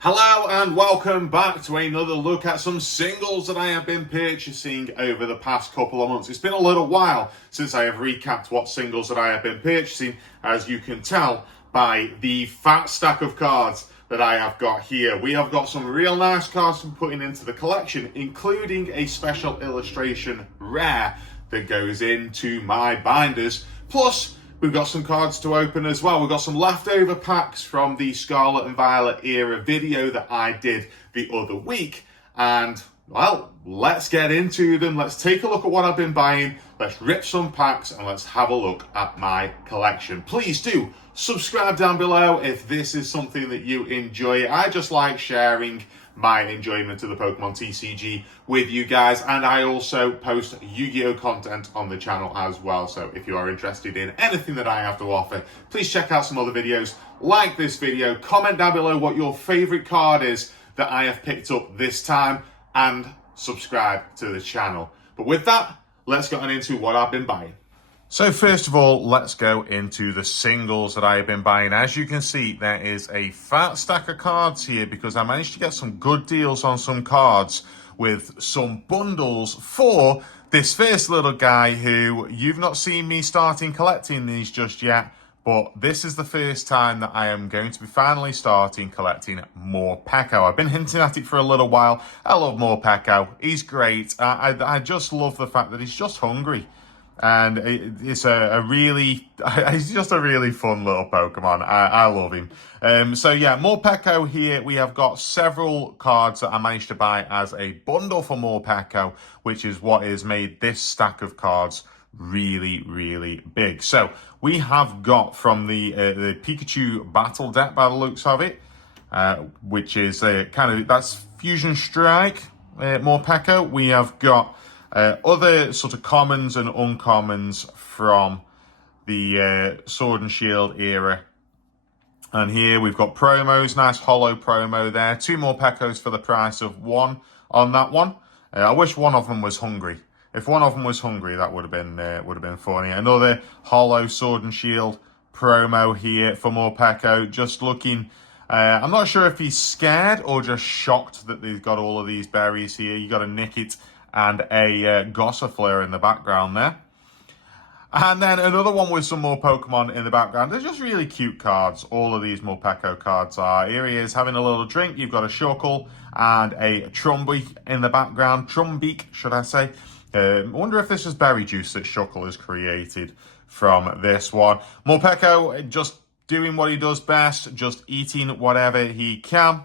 Hello and welcome back to another look at some singles that I have been purchasing over the past couple of months. It's been a little while since I have recapped what singles that I have been purchasing, as you can tell by the fat stack of cards that I have got here. We have got some real nice cards I'm putting into the collection, including a special illustration rare that goes into my binders. Plus, we've got some cards to open as well. We've got some leftover packs from the Scarlet and Violet era video that I did the other week. And, well, let's get into them. Let's take a look at what I've been buying. Let's rip some packs and let's have a look at my collection. Please do subscribe down below if this is something that you enjoy. I just like sharing my enjoyment of the Pokemon TCG with you guys, and I also post Yu-Gi-Oh content on the channel as well. So if you are interested in anything that I have to offer, please check out some other videos, like this video, comment down below what your favorite card is that I have picked up this time, and subscribe to the channel. But with that, let's get on into what I've been buying. So first of all, let's go into the singles that I have been buying. As you can see, there is a fat stack of cards here because I managed to get some good deals on some cards with some bundles for this first little guy who you've not seen me starting collecting these just yet, but this is the first time that I am going to be finally starting collecting Morpeko. I've been hinting at it for a little while. I love Morpeko. He's great. I just love the fact that he's just hungry. And it's he's just a really fun little Pokemon. I love him. So yeah, Morpeko here. We have got several cards that I managed to buy as a bundle for Morpeko, which is what has made this stack of cards really, really big. So we have got from the Pikachu battle deck by the looks of it, which is that's Fusion Strike, Morpeko. We have got other sort of commons and uncommons from the Sword and Shield era. And here we've got promos, nice hollow promo there. 2 more Pekos for the price of 1 on that one. I wish one of them was hungry. If one of them was hungry, that would have been funny. Another hollow Sword and Shield promo here for Morpeko. Just looking, I'm not sure if he's scared or just shocked that they've got all of these berries here. You got to nick it. And a Gossifleur in the background there. And then another one with some more Pokemon in the background. They're just really cute cards. All of these Morpeko cards are. Here he is having a little drink. You've got a Shuckle and a Trumbeak in the background. Trumbeak, should I say. I wonder if this is berry juice that Shuckle has created from this one. Morpeko just doing what he does best. Just eating whatever he can.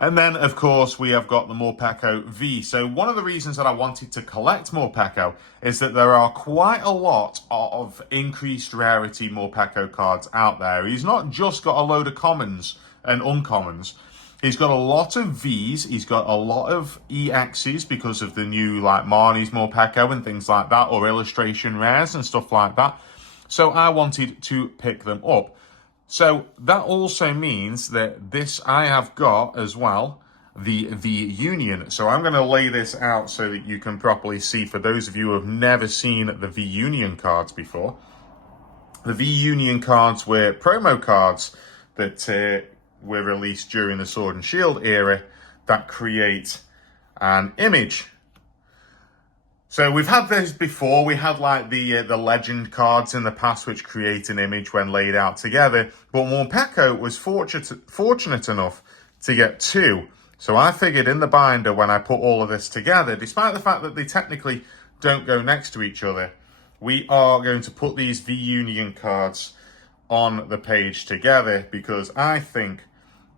And then, of course, we have got the Morpeko V. So one of the reasons that I wanted to collect Morpeko is that there are quite a lot of increased rarity Morpeko cards out there. He's not just got a load of commons and uncommons. He's got a lot of Vs. He's got a lot of EXs because of the new, like, Marnie's Morpeko and things like that, or illustration rares and stuff like that. So I wanted to pick them up. So that also means that this I have got as well, the V-Union. So I'm going to lay this out so that you can properly see, for those of you who have never seen the V-Union cards before. The V-Union cards were promo cards that were released during the Sword and Shield era that create an image. So we've had this before. We had like the legend cards in the past which create an image when laid out together. But Morpeko was fortunate enough to get 2. So I figured in the binder when I put all of this together, despite the fact that they technically don't go next to each other, we are going to put these V-Union cards on the page together because I think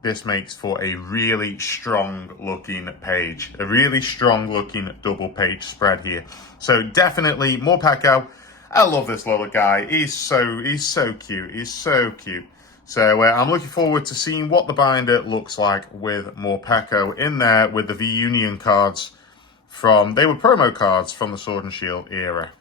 this makes for a really strong looking page, a really strong looking double page spread here. So definitely Morpeko. I love this little guy. He's so cute. He's so cute. So I'm looking forward to seeing what the binder looks like with Morpeko in there with the V-Union cards they were promo cards from the Sword and Shield era.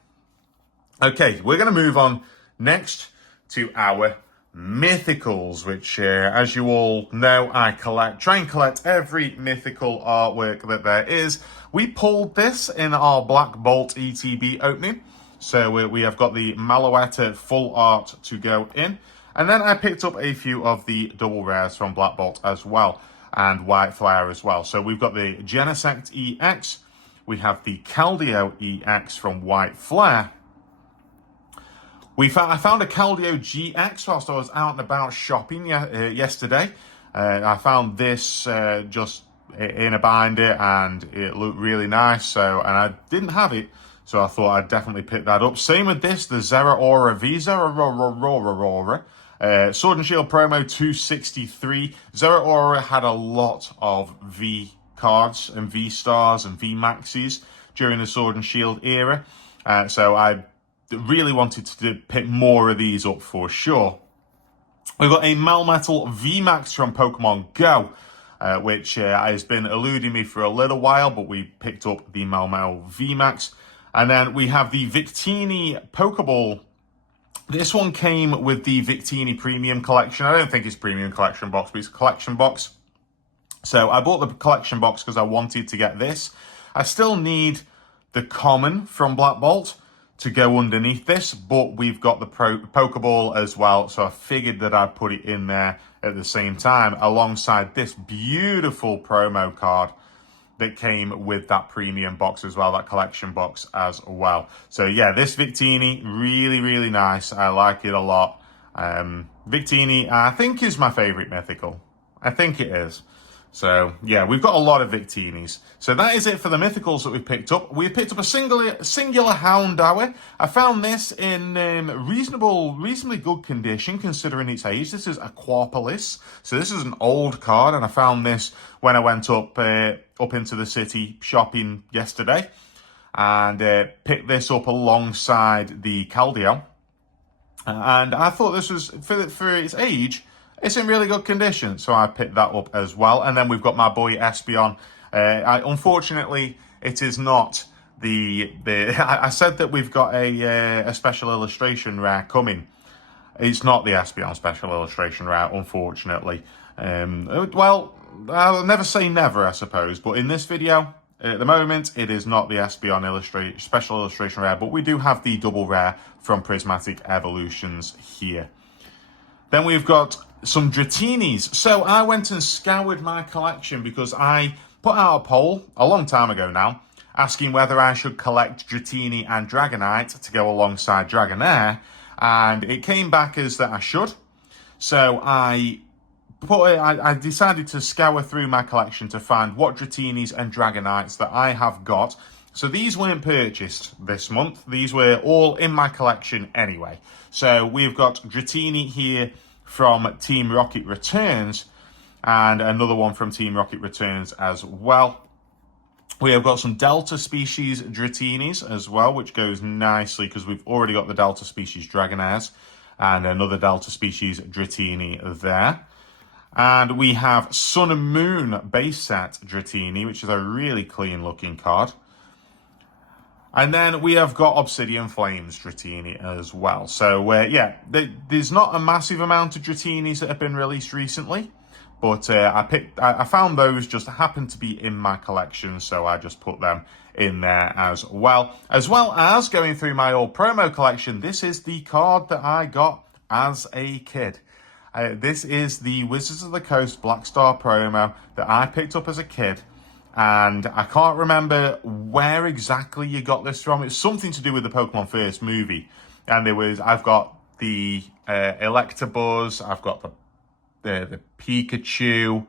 Okay, we're going to move on next to our mythicals, which as you all know, I try and collect every mythical artwork that there is. We pulled this in our Black Bolt ETB opening, so we have got the Malouetta full art to go in, And then I picked up a few of the double rares from Black Bolt as well, and White Flare as well. So we've got the Genesect EX, we have the Caldeo EX from White Flare. I found a Caldeo GX whilst I was out and about shopping yesterday. I found this just in a binder, and it looked really nice. And I didn't have it, so I thought I'd definitely pick that up. Same with this, the Zeraora V, Zeraora. Sword and Shield promo 263. Zeraora had a lot of V cards and V stars and V maxes during the Sword and Shield era. So I really wanted to pick more of these up for sure. We've got a Melmetal VMAX from Pokemon Go, which has been eluding me for a little while, but we picked up the Melmetal VMAX. And then we have the Victini Pokeball. This one came with the Victini Premium Collection. I don't think it's Premium Collection box, but it's a collection box. So I bought the collection box because I wanted to get this. I still need the common from Black Bolt to go underneath this, but we've got the Pokeball as well, so I figured that I'd put it in there at the same time alongside this beautiful promo card that came with that premium box as well, that collection box as well. So yeah, this Victini, really, really nice. I like it a lot. Victini, I think, is my favorite mythical. I think it is. So yeah, we've got a lot of Victinis. So that is it for the mythicals that we've picked up. We picked up a singular Houndour. I found this in reasonably good condition considering its age. This is Aquapolis. So this is an old card, and I found this when I went up into the city shopping yesterday, and picked this up alongside the Caldeo. And I thought this was, for its age, it's in really good condition, so I picked that up as well. And then we've got my boy Espeon. Unfortunately, it is not the I said that we've got a special illustration rare coming. It's not the Espeon special illustration rare, unfortunately. Well, I'll never say never, I suppose. But in this video, at the moment, it is not the Espeon special illustration rare, but we do have the double rare from Prismatic Evolutions here. Then we've got some Dratinis. So I went and scoured my collection because I put out a poll a long time ago now, asking whether I should collect Dratini and Dragonite to go alongside Dragonair, and it came back as that I should. So I decided to scour through my collection to find what Dratinis and Dragonites that I have got. So these weren't purchased this month. These were all in my collection anyway. So we've got Dratini here from Team Rocket Returns, and another one from Team Rocket Returns as well. We have got some Delta Species Dratinis as well, which goes nicely because we've already got the Delta Species Dragonairs and another Delta Species Dratini there. And we have Sun and Moon base set Dratini, which is a really clean looking card. And then we have got Obsidian Flames Dratini as well. So, yeah, there's not a massive amount of Dratinis that have been released recently. But I found those just happened to be in my collection, so I just put them in there as well. As well as going through my old promo collection, this is the card that I got as a kid. This is the Wizards of the Coast Black Star promo that I picked up as a kid. And I can't remember where exactly you got this from. It's something to do with the Pokemon First movie. And I've got the Electabuzz, I've got the Pikachu,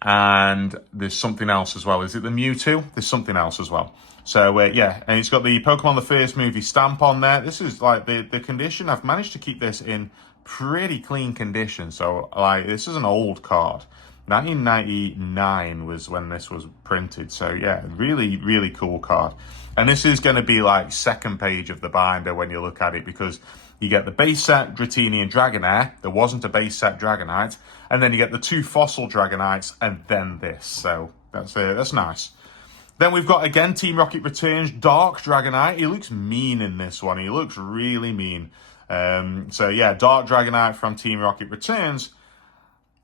and there's something else as well. Is it the Mewtwo? There's something else as well. So, yeah, and it's got the Pokemon the First movie stamp on there. This is like the condition. I've managed to keep this in pretty clean condition. So, like, this is an old card. 1999 was when this was printed. So yeah, really, really cool card. And this is going to be like second page of the binder when you look at it, because you get the base set Dratini and Dragonair. There wasn't a base set Dragonite. And then you get the two fossil Dragonites and then this. So that's nice. Then we've got, again, Team Rocket Returns Dark Dragonite. He looks mean in this one. He looks really mean. So yeah, Dark Dragonite from Team Rocket Returns.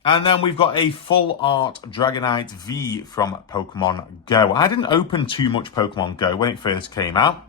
And then we've got a full art Dragonite V from Pokemon Go. I didn't open too much Pokemon Go when it first came out.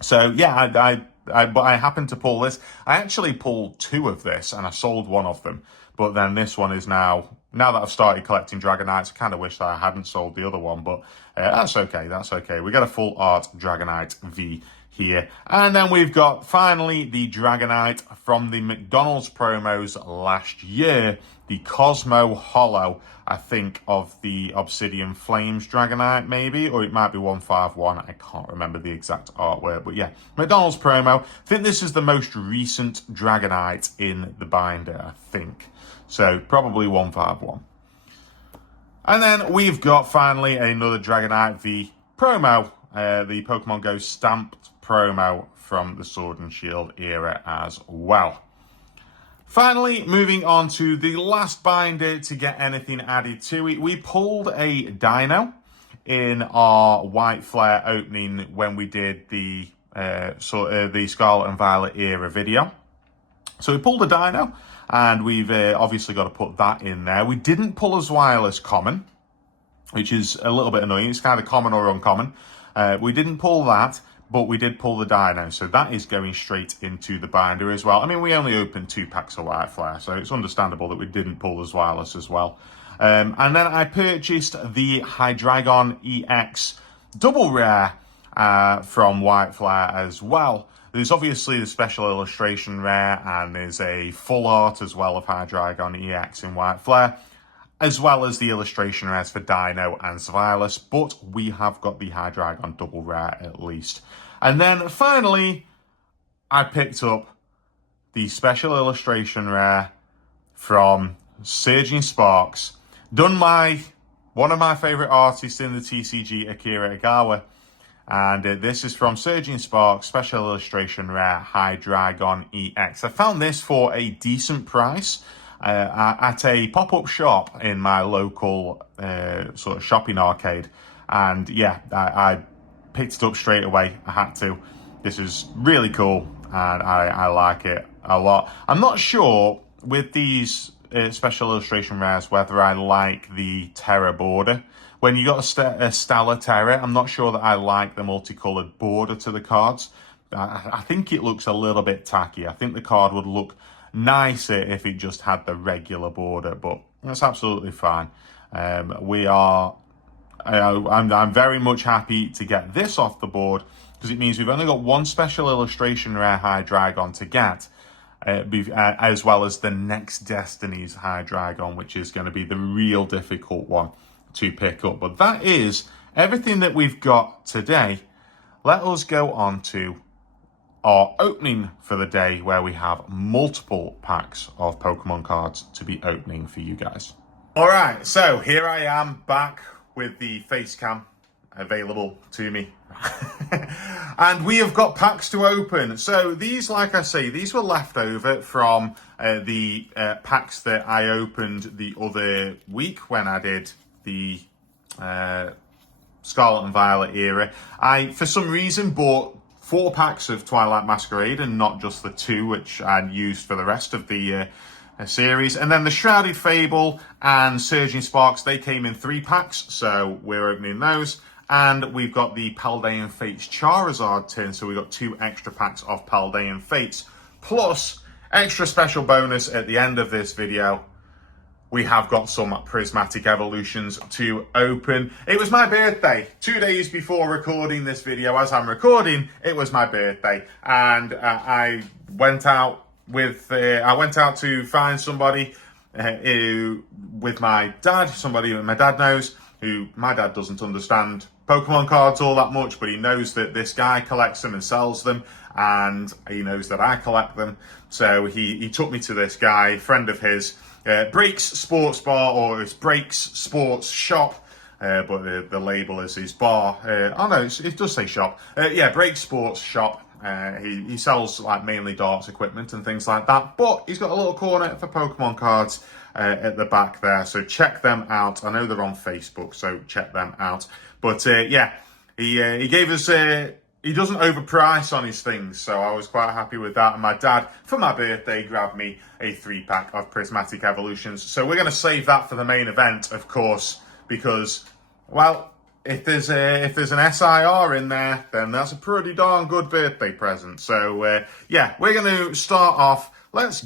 So yeah, but I happened to pull this. I actually pulled 2 of this, and I sold one of them. But then this one is now that I've started collecting Dragonites, I kind of wish that I hadn't sold the other one, but that's okay, that's okay. We got a full art Dragonite V here. And then we've got, finally, the Dragonite from the McDonald's promos last year, the Cosmo Hollow, I think, of the Obsidian Flames Dragonite, maybe, or it might be 151. I can't remember the exact artwork, but yeah, McDonald's promo. I think this is the most recent Dragonite in the binder, I think. So probably 151. And then we've got, finally, another Dragonite V promo, the Pokemon Go stamped promo from the Sword and Shield era as well. Finally, moving on to the last binder to get anything added to it. We pulled a Dino in our White Flare opening when we did the the Scarlet and Violet era video. So we pulled a Dino, and we've obviously got to put that in there. We didn't pull a Zweilous common, which is a little bit annoying. It's kind of common or uncommon. We didn't pull that, but we did pull the Dino, so that is going straight into the binder as well. I mean, we only opened 2 packs of White Flare, so it's understandable that we didn't pull the Zweilous as well. And then I purchased the Hydreigon EX double rare from White Flare as well. There's obviously the special illustration rare, and there's a full art as well of Hydreigon EX in White Flare, as well as the illustration rares for Dino and Zweilous, but we have got the Hydreigon double rare at least. And then finally, I picked up the special illustration rare from Surging Sparks, done by one of my favourite artists in the TCG, Akira Igawa. And this is from Surging Sparks, special illustration rare Hydreigon EX. I found this for a decent price at a pop-up shop in my local sort of shopping arcade. And yeah, I picked it up straight away. I had to. This is really cool, and I like it a lot. I'm not sure with these special illustration rares whether I like the Terra border. When you got a Stellar Terra, I'm not sure that I like the multicolored border to the cards. I think it looks a little bit tacky. I think the card would look nicer if it just had the regular border, but that's absolutely fine. I'm very much happy to get this off the board, because it means we've only got 1 special illustration rare Hydreigon to get, as well as the next Destiny's Hydreigon, which is going to be the real difficult one to pick up. But that is everything that we've got today. Let us go on to our opening for the day, where we have multiple packs of Pokemon cards to be opening for you guys. All right, so here I am back with the face cam available to me. And we have got packs to open. So these, like I say, these were left over from the packs that I opened the other week when I did the Scarlet and Violet era. I, for some reason, bought 4 packs of Twilight Masquerade and not just the 2 which I'd used for the rest of the series. And then the Shrouded Fable and Surging Sparks, they came in 3 packs, so we're opening those. And we've got the Paldean Fates Charizard tin, so we've got 2 extra packs of Paldean Fates. Plus, extra special bonus at the end of this video, we have got some Prismatic Evolutions to open. It was my birthday, 2 days before recording this video. As I'm recording, it was my birthday, and I went out to find somebody with my dad, somebody that my dad knows, who my dad doesn't understand Pokemon cards all that much, but he knows that this guy collects them and sells them, and he knows that I collect them. So he took me to this guy, friend of his, Breaks Sports Bar, or it's Breaks Sports Shop, but the label is his bar. Oh no, it does say shop. Yeah, Breaks Sports Shop. He sells like mainly darts equipment and things like that, but he's got a little corner for Pokemon cards at the back there, so check them out. I know they're on Facebook, so check them out. But yeah, he gave us he doesn't overprice on his things, so I was quite happy with that. And my dad, for my birthday, grabbed me a 3-pack of Prismatic Evolutions. So we're going to save that for the main event, of course, because, well, if there's an SIR in there, then that's a pretty darn good birthday present. So yeah, we're going to start off. Let's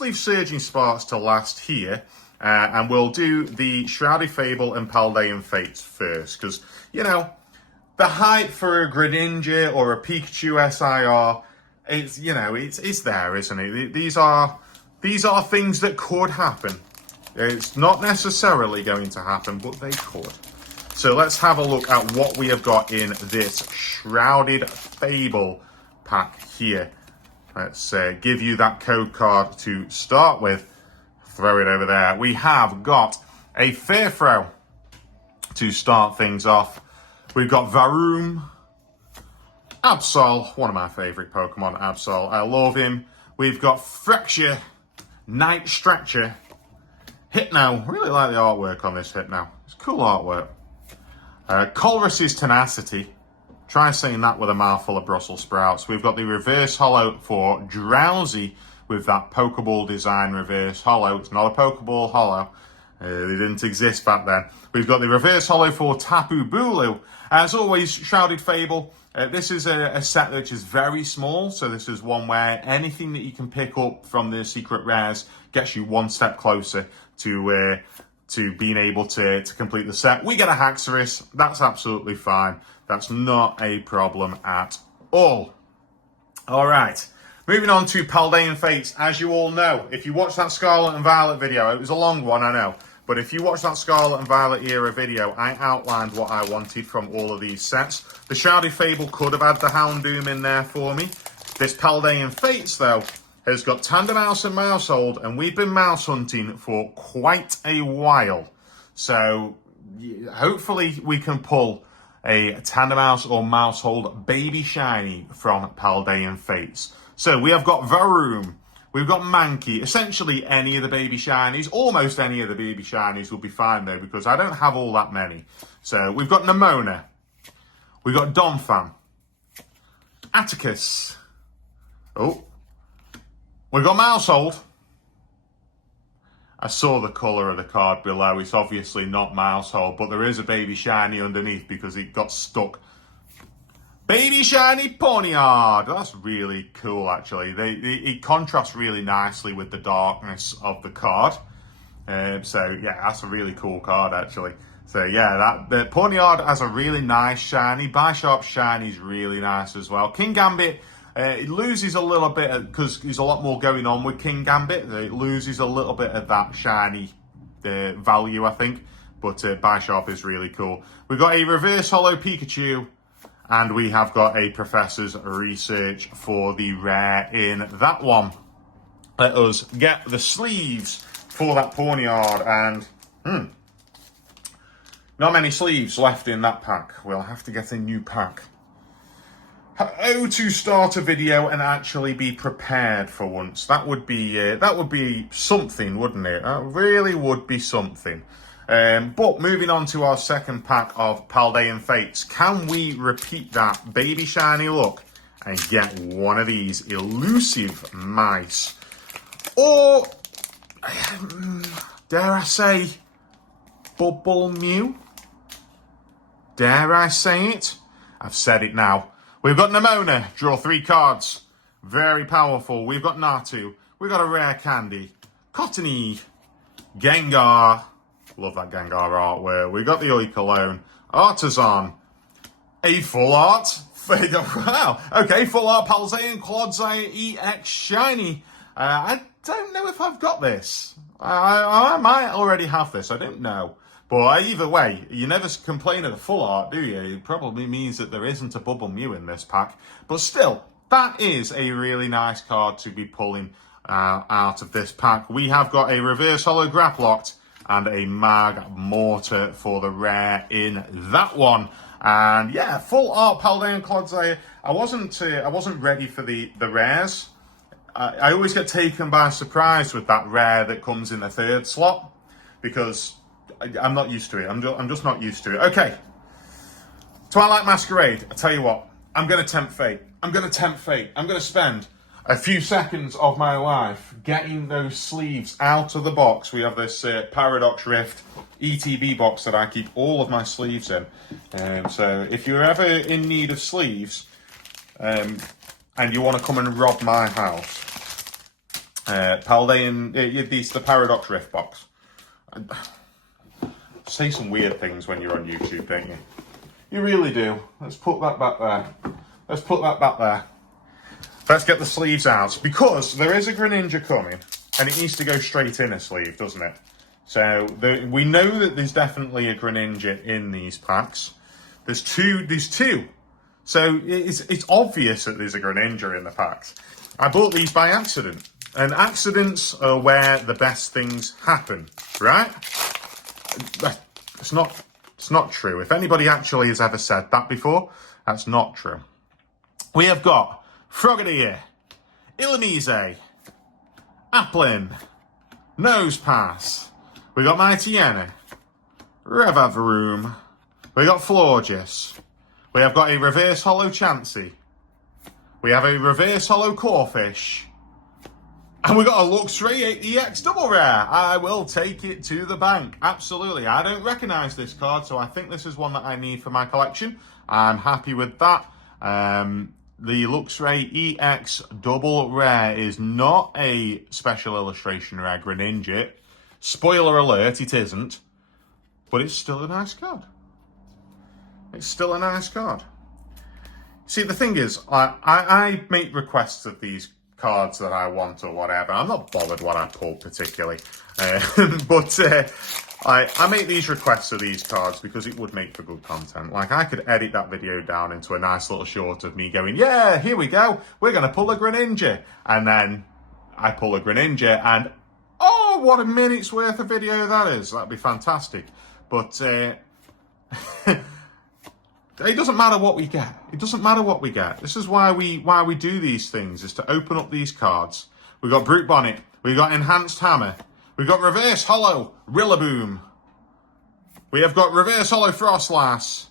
leave Surging Sparks to last here, and we'll do the Shrouded Fable and Paldean Fates first, because you know the hype for a Greninja or a Pikachu SIR, it's there, isn't it? These are things that could happen. It's not necessarily going to happen, but they could. So let's have a look at what we have got in this Shrouded Fable pack here. Let's give you that code card to start with. Throw it over there. We have got a Fearthrow to start things off. We've got Varoom, Absol, one of my favourite Pokemon, Absol. I love him. We've got Fracture, Night Stretcher, Hypno. Really like the artwork on this Hypno. It's cool artwork. Colress's Tenacity. Try saying that with a mouthful of Brussels sprouts. We've got the Reverse Hollow for Drowsy with that Pokeball design Reverse Hollow. It's not a Pokeball Hollow. They didn't exist back then. We've got the Reverse Hollow for Tapu Bulu. As always, Shrouded Fable. This is a set which is very small. So this is one where anything that you can pick up from the secret rares gets you one step closer to being able to complete the set. We get a Haxorus. That's absolutely fine. That's not a problem at all. All right. Moving on to Paldean Fates. As you all know, if you watched that Scarlet and Violet video, it was a long one, I know. But if you watched that Scarlet and Violet era video, I outlined what I wanted from all of these sets. The Shrouded Fable could have had the Houndoom in there for me. This Paldean Fates, though, has got Tandemaus and Mousehold, and we've been mouse hunting for quite a while. So hopefully we can pull a Tandemaus or Mousehold Baby Shiny from Paldean Fates. So we have got Varoom, we've got Mankey, essentially any of the Baby Shinies, almost any of the Baby Shinies will be fine though, because I don't have all that many. So we've got Nemona, we've got Donphan, Atticus, we've got Mousehold. I saw the colour of the card below. It's obviously not Mousehold, but there is a Baby Shiny underneath because it got stuck. Baby Shiny Ponyard. That's really cool, actually. It contrasts really nicely with the darkness of the card. So, yeah, that's a really cool card, actually. So, yeah, the Ponyard has a really nice shiny. Bisharp Shiny is really nice as well. King Gambit... it loses a little bit because there's a lot more going on with King Gambit. It loses a little bit of that shiny value, I think. But Bisharp is really cool. We've got a Reverse Hollow Pikachu. And we have got a Professor's Research for the rare in that one. Let us get the sleeves for that Ponyard. And not many sleeves left in that pack. We'll have to get a new pack. To start a video and actually be prepared for once. That would be something, wouldn't it? That really would be something. But moving on to our second pack of Paldean Fates, can we repeat that Baby Shiny look and get one of these elusive mice? Or, dare I say, Bubble Mew? Dare I say it? I've said it now. We've got Nemona, draw 3 cards. Very powerful. We've got Natu. We've got a Rare Candy. Cottony. Gengar. Love that Gengar artwork. We've got the Oikalone. Artisan. A full art. Wow. Okay, full art Paldean Clodsire EX Shiny. I don't know if I've got this. I might already have this. I don't know. But either way, you never complain of the full art, do you? It probably means that there isn't a Bubble Mew in this pack. But still, that is a really nice card to be pulling out of this pack. We have got a Reverse Hollow Graplocked and a Magmortar for the rare in that one. And yeah, full art Paldean Clodsire. I wasn't ready for the rares. I always get taken by surprise with that rare that comes in the 3rd slot because I'm not used to it. I'm just not used to it. Okay. Twilight Masquerade. I tell you what, I'm going to tempt fate. I'm going to spend a few seconds of my life getting those sleeves out of the box. We have this Paradox Rift ETB box that I keep all of my sleeves in. So if you're ever in need of sleeves and you want to come and rob my house, it's the Paradox Rift box. Say some weird things when you're on YouTube, don't you? You really do. Let's put that back there. Let's put that back there. Let's get the sleeves out, because there is a Greninja coming, and it needs to go straight in a sleeve, doesn't it? So we know that there's definitely a Greninja in these packs. There's two. So it's obvious that there's a Greninja in the packs. I bought these by accident, and accidents are where the best things happen, right? It's not true. If anybody actually has ever said that before, that's not true. We have got Frogadier, Illumise, Applin, Nosepass. We got Mightyena, Revavroom. We got Florges. We have got a Reverse Hollow Chansey. We have a Reverse Hollow Corphish. And we got a Luxray EX Double Rare. I will take it to the bank. Absolutely. I don't recognise this card, so I think this is one that I need for my collection. I'm happy with that. The Luxray EX Double Rare is not a Special Illustration Rare Greninja. Spoiler alert, it isn't. But it's still a nice card. It's still a nice card. See, the thing is, I make requests of these cards that I want or whatever. I'm not bothered what I pull particularly. But I make these requests of these cards because it would make for good content. Like, I could edit that video down into a nice little short of me going, yeah, here we go. We're going to pull a Greninja. And then I pull a Greninja and, oh, what a minute's worth of video that is. That'd be fantastic. But it doesn't matter what we get. It doesn't matter what we get. This is why we do these things, is to open up these cards. We got Brute Bonnet. We got Enhanced Hammer. We got Reverse Hollow Rillaboom. We have got Reverse Hollow Frostlass.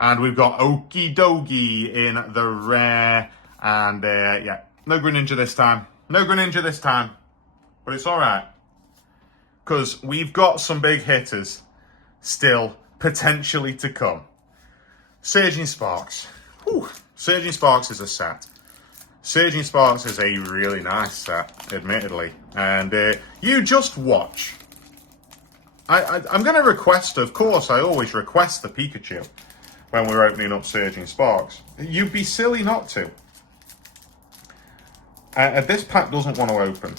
And we've got Okidogi in the rare. And yeah, no Greninja this time. No Greninja this time. But it's alright. Because we've got some big hitters still potentially to come. Surging Sparks. Whew. Surging Sparks is a set. Surging Sparks is a really nice set, admittedly. And you just watch. I'm going to request, of course, I always request the Pikachu when we're opening up Surging Sparks. You'd be silly not to. This pack doesn't want to open.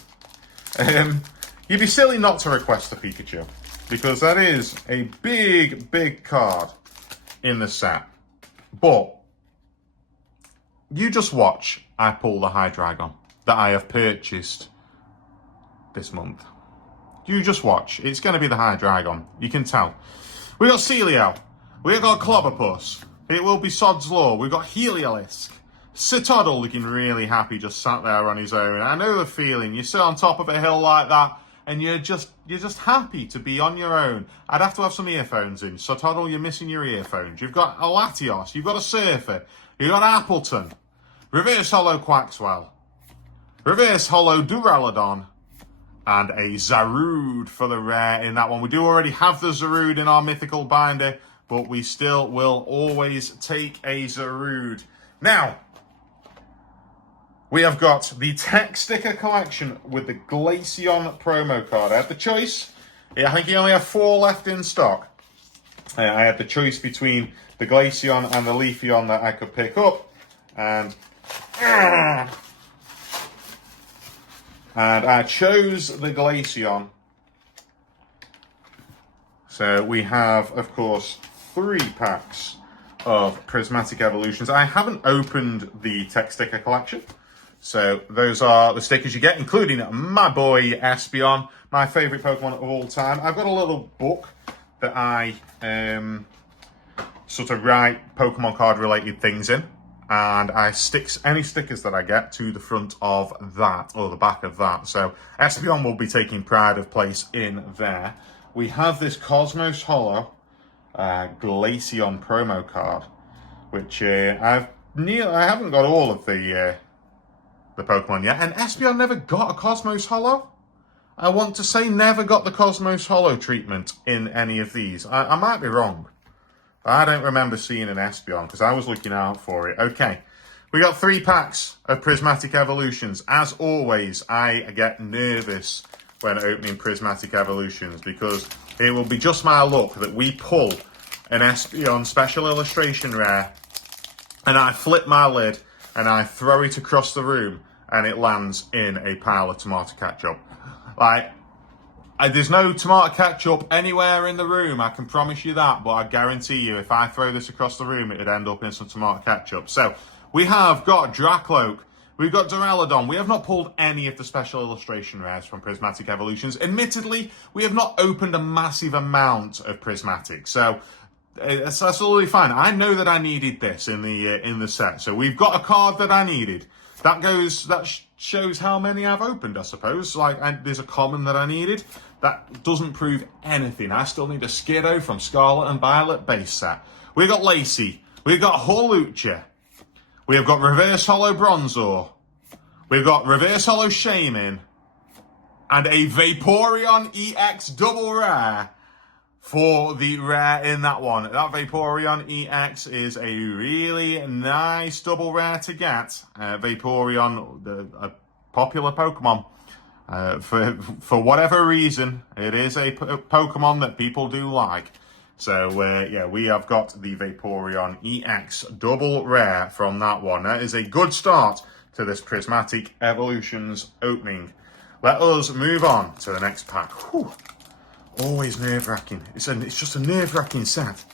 You'd be silly not to request the Pikachu, because that is a big, big card in the set. But you just watch I pull the Hydreigon that I have purchased this month. You just watch. It's going to be the Hydreigon. You can tell. We got Celio. We got Clobberpuss. It will be Sod's Law. We've got Heliolisk. Citoddle looking really happy, just sat there on his own. I know the feeling. You sit on top of a hill like that, and you're just happy to be on your own. I'd have to have some earphones in. So Toddle, you're missing your earphones. You've got a Latios, you've got a Surfer, you've got Appleton, Reverse Hollow Quaxwell, Reverse Hollow Duraludon, and a Zarude for the rare in that one. We do already have the Zarude in our mythical binder, but we still will always take a Zarude. Now, we have got the Tech Sticker Collection with the Glaceon promo card. I had the choice. I think you only have 4 left in stock. I had the choice between the Glaceon and the Leafeon that I could pick up. And I chose the Glaceon. So we have, of course, 3 packs of Prismatic Evolutions. I haven't opened the Tech Sticker Collection. So those are the stickers you get, including my boy Espeon, my favourite Pokemon of all time. I've got a little book that I sort of write Pokemon card related things in, and I stick any stickers that I get to the front of that, or the back of that. So Espeon will be taking pride of place in there. We have this Cosmos Hollow Glaceon promo card, which I haven't got all of the the Pokemon yet. And Espeon never got a Cosmos Holo. I want to say never got the Cosmos Holo treatment in any of these. I might be wrong. I don't remember seeing an Espeon because I was looking out for it. Okay, we got 3 packs of Prismatic Evolutions. As always, I get nervous when opening Prismatic Evolutions because it will be just my luck that we pull an Espeon Special Illustration Rare and I flip my lid and I throw it across the room and it lands in a pile of tomato ketchup. Like, there's no tomato ketchup anywhere in the room, I can promise you that, but I guarantee you if I throw this across the room, it'd end up in some tomato ketchup. So, we have got Dracloak, we've got Duraludon. We have not pulled any of the Special Illustration Rares from Prismatic Evolutions. Admittedly, we have not opened a massive amount of Prismatic, so that's absolutely fine. I know that I needed this in the set, so we've got a card that I needed. That shows how many I've opened, I suppose. Like, there's a common that I needed. That doesn't prove anything. I still need a Skiddo from Scarlet and Violet base set. We've got Lacey. We've got Hawlucha. We've got Reverse Holo Bronzor. We've got Reverse Holo Shaman. And a Vaporeon EX double rare for the rare in that one. That Vaporeon EX is a really nice double rare to get. Vaporeon, a popular Pokemon. For whatever reason, it is a Pokemon that people do like. So, yeah, we have got the Vaporeon EX double rare from that one. That is a good start to this Prismatic Evolutions opening. Let us move on to the next pack. Whew. Always nerve-wracking. It's just a nerve-wracking set.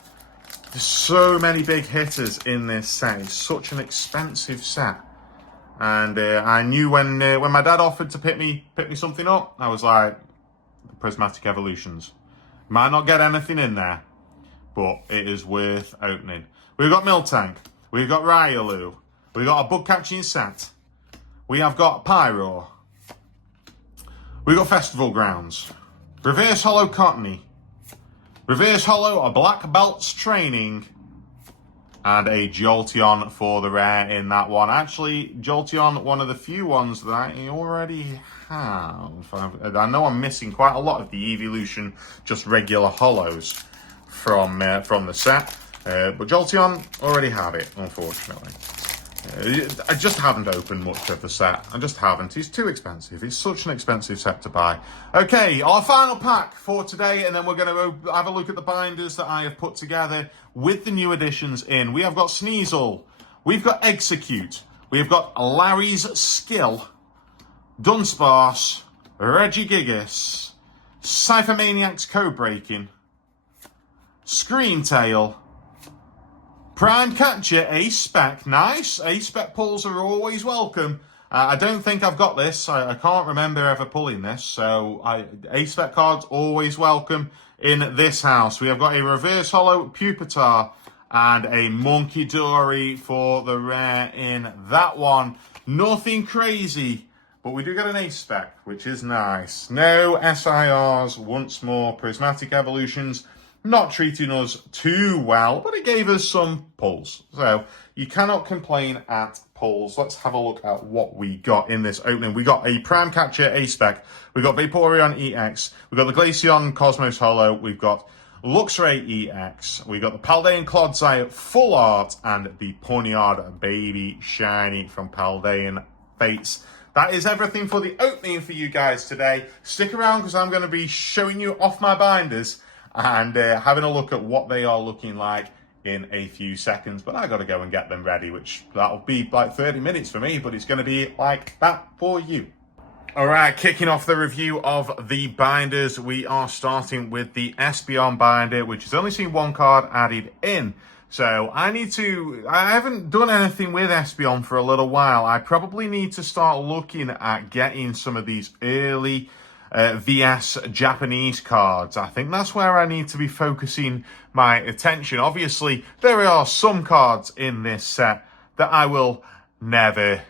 There's so many big hitters in this set. It's such an expensive set. And I knew when my dad offered to pick me something up, I was like, Prismatic Evolutions. Might not get anything in there, but it is worth opening. We've got Miltank. We've got Riolu. We've got a bug catching set. We have got Pyro. We've got Festival Grounds. Reverse Holo Cottony. Reverse Holo a Black Belts Training. And a Jolteon for the rare in that one. Actually, Jolteon, one of the few ones that I already have. I know I'm missing quite a lot of the Evolution, just regular Holos from the set. But Jolteon already have it, unfortunately. I just haven't opened much of the set. I just haven't. It's too expensive. It's such an expensive set to buy. Okay, our final pack for today, and then we're going to have a look at the binders that I have put together with the new additions in. We have got Sneasel. We've got Execute. We've got Larry's Skill. Dunsparce. Regigigas. Cyphermaniac's Code-Breaking. Screamtail. Prime Catcher, A-Spec, nice. A-Spec pulls are always welcome. I don't think I've got this. I can't remember ever pulling this. So A-Spec cards always welcome in this house. We have got a Reverse Holo Pupitar and a Monkey Dory for the rare in that one. Nothing crazy, but we do get an A-Spec, which is nice. No SIRs once more. Prismatic Evolutions. Not treating us too well, but it gave us some pulls. So you cannot complain at pulls. Let's have a look at what we got in this opening. We got a Prime Catcher A-Spec. We got Vaporeon EX. We got the Glaceon Cosmos Holo. We've got Luxray EX. We got the Paldean Clodsire Full Art and the Ponyard Baby Shiny from Paldean Fates. That is everything for the opening for you guys today. Stick around because I'm going to be showing you off my binders and having a look at what they are looking like in a few seconds. But I got to go and get them ready, which that'll be like 30 minutes for me, but it's going to be like that for you. All right, kicking off the review of the binders, we are starting with the Espeon binder, which has only seen one card added in. So I haven't done anything with Espeon for a little while. I probably need to start looking at getting some of these early VS Japanese cards. I think that's where I need to be focusing my attention. Obviously, there are some cards in this set that I will never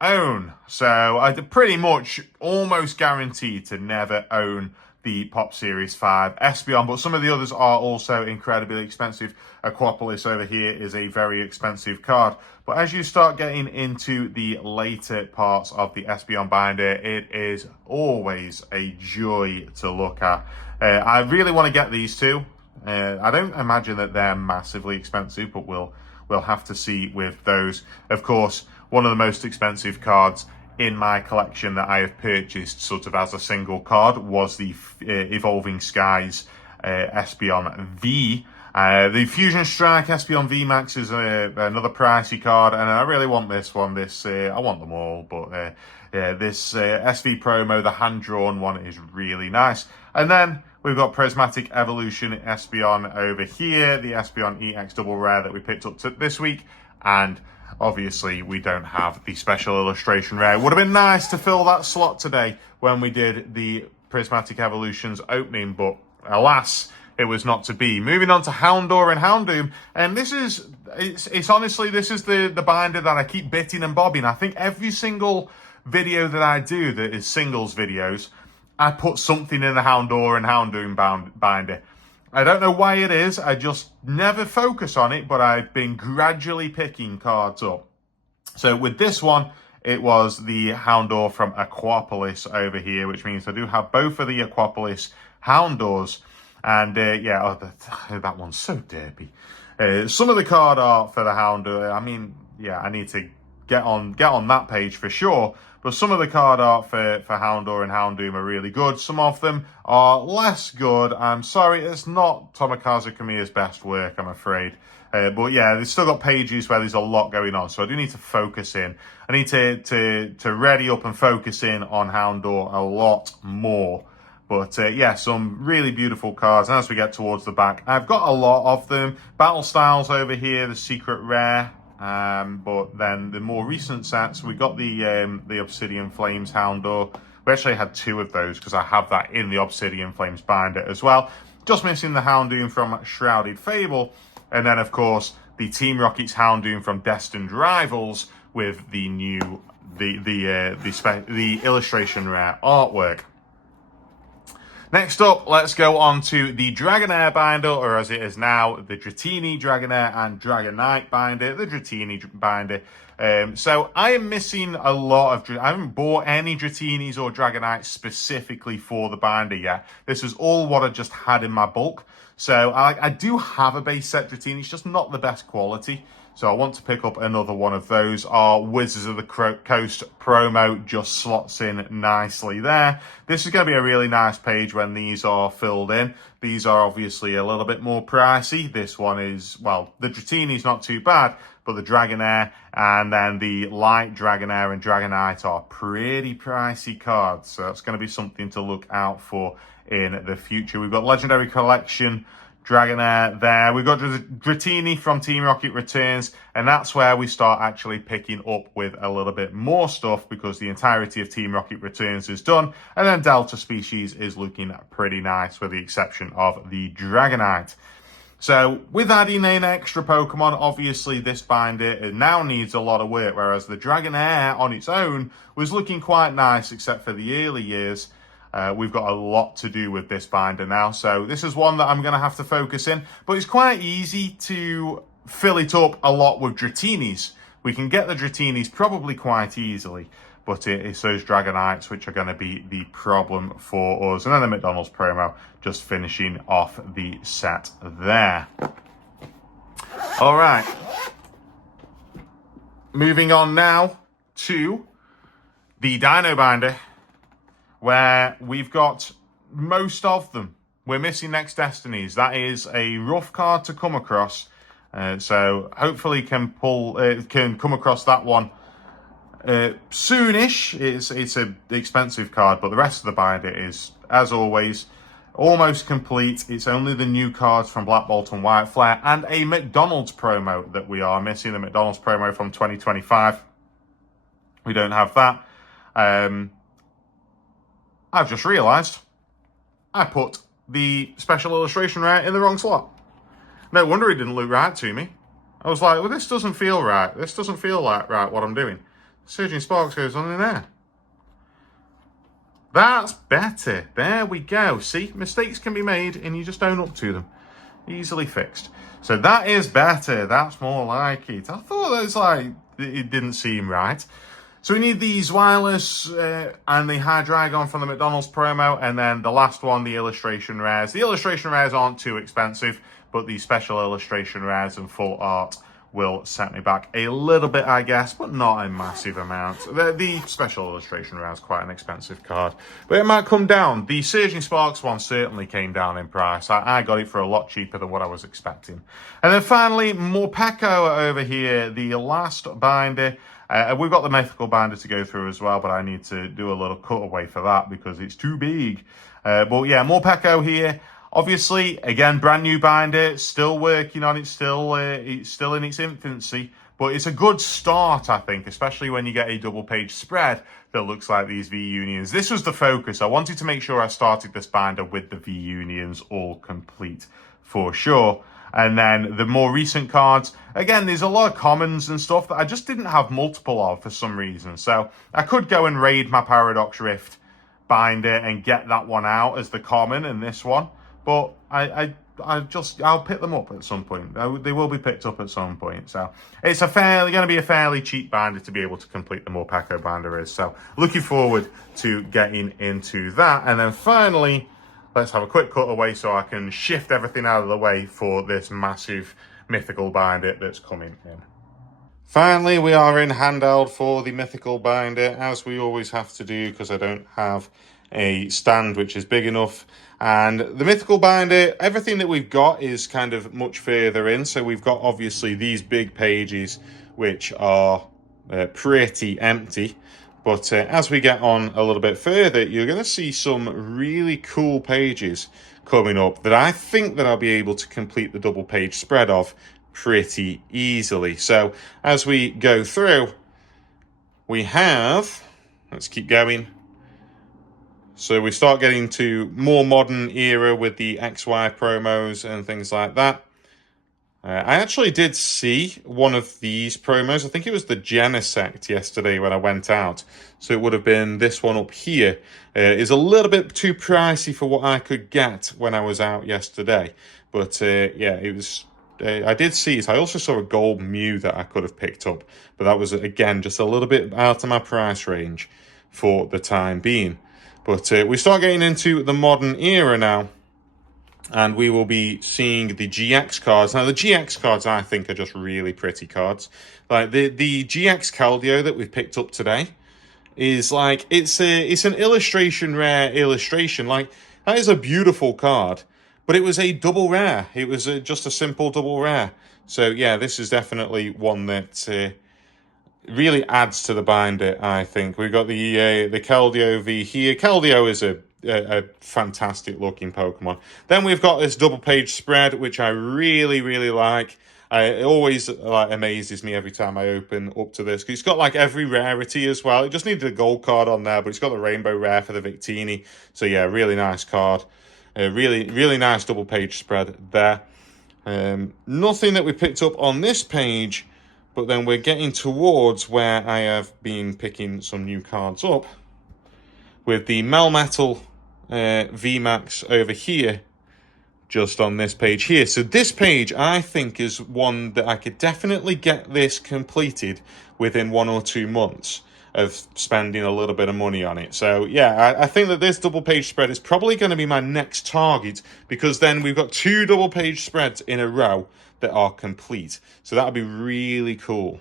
own. So I pretty much almost guaranteed to never own the Pop Series 5 Espeon, but some of the others are also incredibly expensive. Aquapolis over here is a very expensive card. But as you start getting into the later parts of the Espeon binder, it is always a joy to look at. I really want to get these two. I don't imagine that they're massively expensive, but we'll have to see with those. Of course, one of the most expensive cards in my collection that I have purchased sort of as a single card was the Evolving Skies Espeon V. The Fusion Strike Espeon V Max is another pricey card, and I really want this one. I want them all, but this SV Promo, the hand-drawn one, is really nice. And then we've got Prismatic Evolution Espeon over here, the Espeon EX Double Rare that we picked up this week, and obviously we don't have the Special Illustration Rare. It would have been nice to fill that slot today when we did the Prismatic Evolutions opening, but alas, it was not to be. Moving on to Houndour and Houndoom, and it's honestly, this is the binder that I keep bitting and bobbing. I think every single video that I do that is singles videos, I put something in the Houndour and Houndoom binder. I don't know why it is, I just never focus on it, but I've been gradually picking cards up. So with this one, it was the Houndour from Aquapolis over here, which means I do have both of the Aquapolis Houndours. And that one's so derpy. Some of the card art for the Houndour, I mean, yeah, I need to get on that page for sure. But some of the card art for Houndour and Houndoom are really good. Some of them are less good. I'm sorry, it's not Tomokazu Kamiya's best work, I'm afraid. But yeah, they've still got pages where there's a lot going on. So I do need to focus in. I need to ready up and focus in on Houndour a lot more. But yeah, some really beautiful cards. And as we get towards the back, I've got a lot of them. Battle Styles over here, the Secret Rare. But then the more recent sets, we got the Obsidian Flames Houndour. We actually had two of those because I have that in the Obsidian Flames binder as well. Just missing the Houndoom from Shrouded Fable. And then, of course, the Team Rocket's Houndoom from Destined Rivals with the new, the illustration rare artwork. Next up, let's go on to the Dragonair binder, or as it is now, the Dratini Dragonair and Dragonite binder, the Dratini binder. So I am missing a lot of, I haven't bought any Dratinis or Dragonites specifically for the binder yet. This is all what I just had in my bulk. So I do have a base set Dratini, it's just not the best quality. So I want to pick up another one of those. Our Wizards of the Coast promo just slots in nicely there. This is going to be a really nice page when these are filled in. These are obviously a little bit more pricey. This one is, well, the Dratini's not too bad, but the Dragonair and then the Light Dragonair and Dragonite are pretty pricey cards. So that's going to be something to look out for in the future. We've got Legendary Collection Dragonair there. We've got Dratini from Team Rocket Returns, and that's where we start actually picking up with a little bit more stuff because the entirety of Team Rocket Returns is done, and then Delta Species is looking pretty nice with the exception of the Dragonite. So with adding in extra Pokemon, obviously this binder now needs a lot of work, whereas the Dragonair on its own was looking quite nice except for the early years. We've got a lot to do with this binder now, so this is one that I'm going to have to focus in, but it's quite easy to fill it up a lot with Dratinis. We can get the Dratinis probably quite easily, but it's those Dragonites which are going to be the problem for us. And then the McDonald's promo just finishing off the set there. All right. Moving on now to the Dino binder, where we've got most of them. We're missing Next Destinies. That is a rough card to come across. So hopefully can come across that one soonish. It's an expensive card, but the rest of the binder is, as always, almost complete. It's only the new cards from Black Bolt and White Flare and a McDonald's promo that we are missing. The McDonald's promo from 2025. We don't have that. I've just realised I put the Special Illustration Rare in the wrong slot. No wonder it didn't look right to me. I was like, well, this doesn't feel right. This doesn't feel like right what I'm doing. Surging Sparks goes on in there. That's better. There we go. See, mistakes can be made and you just own up to them. Easily fixed. So that is better. That's more like it. I thought it was like, it didn't seem right. So we need these wireless and the Hydreigon from the McDonald's promo, and then the last one, the illustration rares. The illustration rares aren't too expensive, but the special illustration rares and full art will set me back a little bit, I guess, but not a massive amount. The special illustration rares is quite an expensive card, but it might come down. The Surging Sparks one certainly came down in price. I got it for a lot cheaper than what I was expecting. And then finally, Morpeko over here, the last binder. We've got the mythical binder to go through as well, but I need to do a little cutaway for that because it's too big. But yeah, Morpeko here. Obviously, again, brand new binder, still working on it, it's still in its infancy, but it's a good start, I think, especially when you get a double page spread that looks like these V-Unions. This was the focus. I wanted to make sure I started this binder with the V-Unions all complete for sure. And then the more recent cards, again, there's a lot of commons and stuff that I just didn't have multiple of for some reason. So I could go and raid my Paradox Rift binder and get that one out as the common and this one. But I'll pick them up at some point. They will be picked up at some point. So it's going to be a fairly cheap binder to be able to complete the Morpeko binder is. So looking forward to getting into that. And then finally, let's have a quick cutaway so I can shift everything out of the way for this massive mythical binder that's coming in. Finally, we are in handheld for the mythical binder, as we always have to do because I don't have a stand which is big enough. And the mythical binder, everything that we've got is kind of much further in. So we've got obviously these big pages which are pretty empty. But as we get on a little bit further, you're going to see some really cool pages coming up that I think that I'll be able to complete the double page spread of pretty easily. So as we go through, we have, let's keep going. So we start getting to more modern era with the XY promos and things like that. I actually did see one of these promos. I think it was the Genesect yesterday when I went out. So it would have been this one up here. It's a little bit too pricey for what I could get when I was out yesterday. But yeah, it was. I did see it. I also saw a gold Mew that I could have picked up. But that was, again, just a little bit out of my price range for the time being. But we start getting into the modern era now. And we will be seeing the GX cards. Now, the GX cards, I think, are just really pretty cards. Like, the GX Keldeo that we've picked up today is, like, it's an illustration rare illustration. Like, that is a beautiful card. But it was a double rare. It was just a simple double rare. So, yeah, this is definitely one that really adds to the binder, I think. We've got the Keldeo V here. Keldeo is a fantastic looking Pokemon. Then we've got this double page spread, which I really, really like. It always amazes me every time I open up to this. It's got like every rarity as well. It just needed a gold card on there, but it's got the rainbow rare for the Victini. So yeah, really nice card. Really, really nice double page spread there. Nothing that we picked up on this page, but then we're getting towards where I have been picking some new cards up with the Melmetal VMAX over here, just on this page here. So this page, I think, is one that I could definitely get this completed within 1 or 2 months of spending a little bit of money on it. So yeah, I think that this double page spread is probably going to be my next target, because then we've got 2 double page spreads in a row that are complete. So that would be really cool.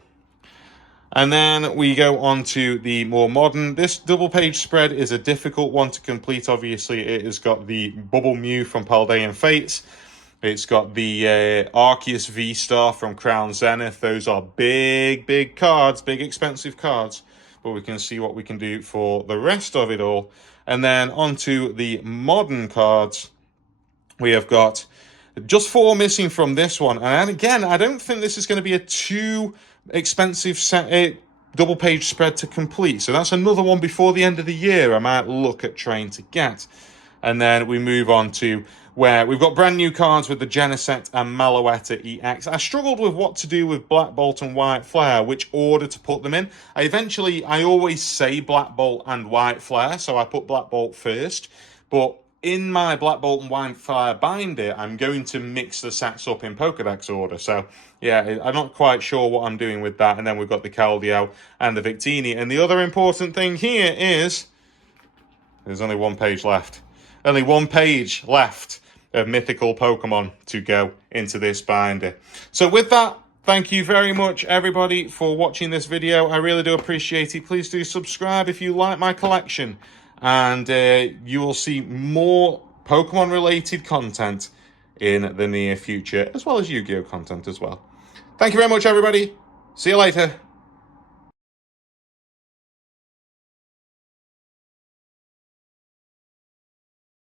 And then we go on to the more modern. This double page spread is a difficult one to complete. Obviously, it has got the Bubble Mew from Paldean Fates. It's got the Arceus V-Star from Crown Zenith. Those are big, big cards, big expensive cards. But we can see what we can do for the rest of it all. And then onto the modern cards, we have got just 4 missing from this one. And again, I don't think this is going to be a too expensive double page spread to complete. So that's another one before the end of the year I might look at trying to get. And then we move on to where we've got brand new cards with the Genesect and Malouetta EX. I struggled with what to do with Black Bolt and White Flare, which order to put them in. I always say Black Bolt and White Flare, so I put Black Bolt first, but in my Black Bolt and White Flare binder, I'm going to mix the sets up in Pokedex order. So, yeah, I'm not quite sure what I'm doing with that. And then we've got the Keldeo and the Victini. And the other important thing here is there's only one page left. Only one page left of mythical Pokemon to go into this binder. So with that, thank you very much, everybody, for watching this video. I really do appreciate it. Please do subscribe if you like my collection. And you will see more Pokemon-related content in the near future, as well as Yu-Gi-Oh! Content as well. Thank you very much, everybody. See you later.